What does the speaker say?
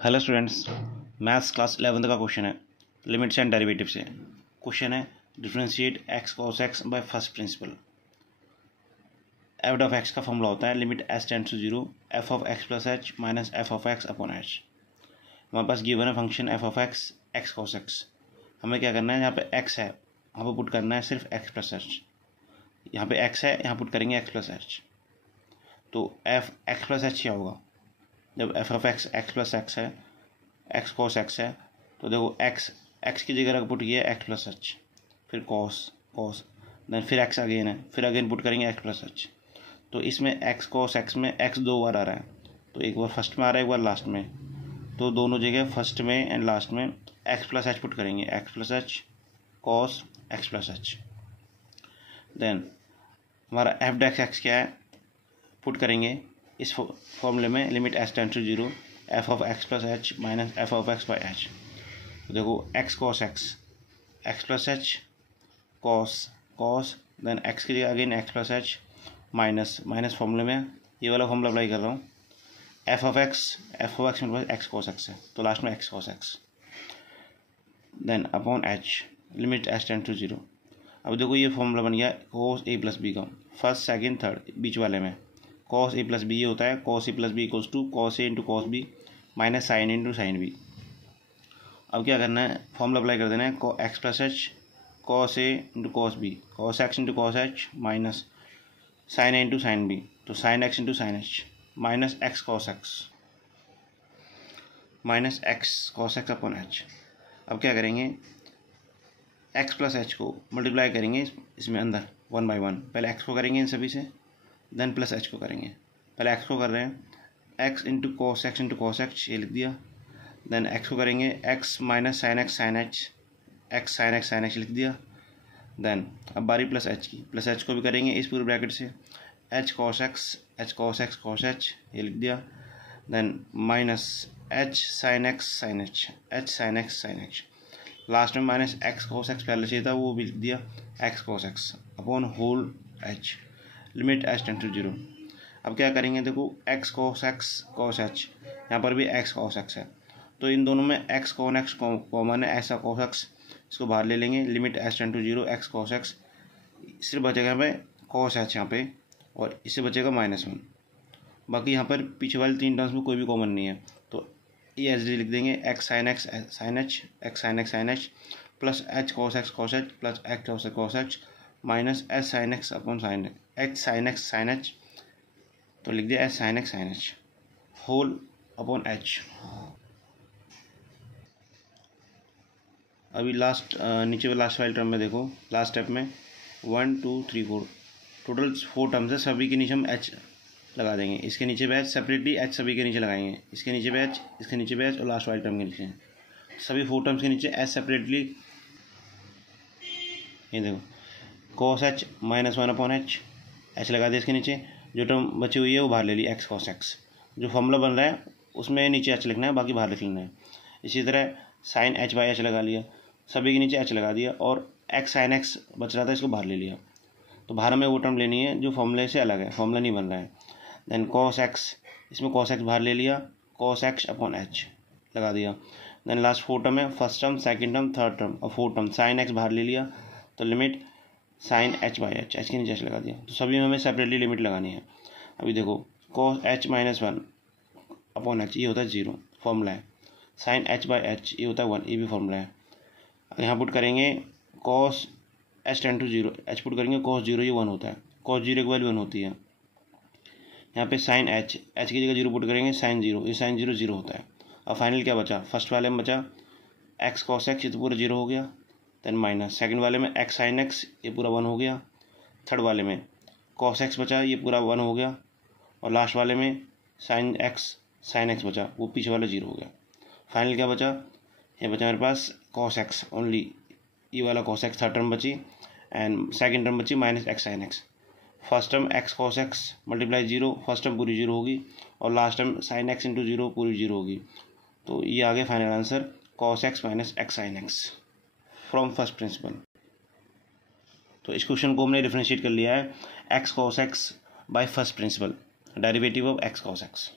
Hello students, maths class 11 का question है limits and derivative से। क्वेश्चन है differentiate x cos x by first principle. F of x का formula होता है limit s tends to zero f of x plus h minus f of x upon h. हमारे पास given है function f of x x cos x. हमें क्या करना है, यहाँ पे एक्स है वहाँ पे पुट करना है सिर्फ एक्स प्लस एच। यहाँ पे एक्स है, यहाँ पुट करेंगे एक्स प्लस एच। तो एफ एक्स प्लस एच क्या होगा, जब F of x x plus x है, एक्स कॉस एक्स है, तो देखो एक्स एक्स की जगह पुट किया एक्स प्लस एच, फिर कॉस कॉस, देन फिर एक्स अगेन है, फिर अगेन पुट करेंगे एक्स प्लस एच। तो इसमें एक्स कॉस एक्स में एक्स दो बार आ रहा है, तो एक बार फर्स्ट में आ रहा है एक बार लास्ट में, तो दोनों जगह फर्स्ट में एंड लास्ट में एक्स प्लस एच पुट करेंगे, x plus h cos x plus h. Then हमारा एफ डेक्स एक्स क्या है, पुट करेंगे इस फॉर्मूले में limit s tends to zero f of x plus h minus f of x by h. देखो x cos x x plus h cos cos, then x की जगह again x plus h minus minus फॉर्मूले में ये वाला formula apply कर रहा हूँ, एफ ऑफ एक्स में एक्स कॉस एक्स है, तो लास्ट में x cos x, then upon h limit s tends to zero. अब देखो ये फॉर्मूला बन गया कोस ए प्लस बी का, फर्स्ट सेकंड थर्ड बीच वाले में कॉस ए प्लस बी ये होता है, cos A plus B equals to cos A into cos B minus sine into sine B. अब क्या करना है, फॉर्मूला अप्लाई कर देना है x plus h cos A into cos b cos x into cos h minus sine a into sine b, तो sine x into sine h minus x cos x upon h. अब क्या करेंगे, x plus h को multiply करेंगे इसमें अंदर one by one, पहले x को करेंगे इन सभी से, देन प्लस एच को करेंगे। पहले एक्स को कर रहे हैं एक्स इंटू कॉस एक्स ये लिख दिया, देन एक्स को करेंगे x minus sine x sine x लिख दिया। देन अब बारी प्लस एच की, प्लस एच को भी करेंगे इस पूरे ब्रैकेट से एच कॉस एक्स ये लिख दिया, then minus h sine x, last में माइनस एक्स कॉस एक्स पहले चाहिए था वो भी लिख दिया x cos x upon whole h limit h tends to zero. अब क्या करेंगे, देखो एक्स कॉस एच यहाँ पर भी एक्स कॉस एक्स है, तो इन दोनों में एक्स कॉन एक्स कॉमन है, ऐसा कॉस एक्स इसको बाहर ले लेंगे limit h tends to zero x cos x, सिर्फ बचेगा हमें कॉस एच यहाँ पे और इससे बचेगा माइनस वन। बाकी यहाँ पर पीछे वाले तीन टर्म्स में कोई भी कॉमन नहीं है, तो ये एच डी लिख देंगे x sine h plus h cos x plus x cos h minus h sine x upon sine h, तो लिख दिया h sine h whole upon h. अभी लास्ट नीचे लास्ट वाले टर्म में देखो, लास्ट स्टेप में 1 2 3 4 टोटल 4 टर्म्स है, सभी के नीचे हम एच लगा देंगे, इसके नीचे भी एच सेपरेटली एच सभी के नीचे लगाएंगे, इसके नीचे भी एच इसके नीचे भी एच और लास्ट वाले टर्म के नीचे सभी 4 टर्म्स के नीचे एच सेपरेटली। ये देखो cos h minus one upon h लगा दिया, इसके नीचे जो टर्म बची हुई है वो बाहर ले ली एक्स कॉस एक्स, जो फॉर्मूला बन रहा है उसमें नीचे एच लिखना है, बाकी बाहर लिख लेना है। इसी तरह साइन एच बाई एच लगा लिया, सभी के नीचे एच लगा दिया और एक्स साइन एक्स बच रहा था इसको बाहर ले लिया, तो बाहर में वो टर्म लेनी है जो फॉर्मूले से अलग है, फॉर्मूला नहीं बन रहा है। देन कॉस एक्स, इसमें कॉस एक्स बाहर ले लिया, कॉस एक्स अपॉन एच लगा दिया, देन लास्ट 4 टर्म है, first term second term third term और 4 टर्म, साइन एक्स बाहर ले लिया तो limit sine h by h के नीचे एच लगा दिया, तो सभी में हमें सेपरेटली लिमिट लगानी है। अभी देखो cos h minus one upon H ये होता है 0 फॉर्मूला है, साइन एच बाई एच ये होता है 1 ये भी फॉर्मूला है। यहाँ पुट करेंगे cos h tends to zero h put करेंगे कॉस 0 ये 1 होता है, कॉस 0 की वैल्यू 1 होती है। यहाँ पे साइन एच की जगह 0 पुट करेंगे साइन 0 ये साइन 0 होता है। अब फाइनल क्या बचा, फर्स्ट वाले में बचा एक्स कॉस एक्स ये तो पूरा 0 हो गया, देन माइनस सेकंड वाले में एक्स साइन एक्स ये पूरा 1 हो गया, थर्ड वाले में कॉस एक्स बचा ये पूरा 1 हो गया, और लास्ट वाले में साइन एक्स बचा वो पीछे वाला 0 हो गया। फाइनल क्या बचा, ये बचा मेरे पास कॉस एक्स ओनली, ये वाला कॉस एक्स थर्ड टर्म बची एंड सेकंड टर्म बची minus x sine x. First term x cos x multiply 0, first term पूरी 0 होगी और last term sine x into 0 पूरी 0 होगी, तो ये आ गया final answer cos x minus x sine x from first principle. तो इस क्वेश्चन को हमने डिफरेंशिएट कर लिया है x cos x by first principal, derivative of x cos x.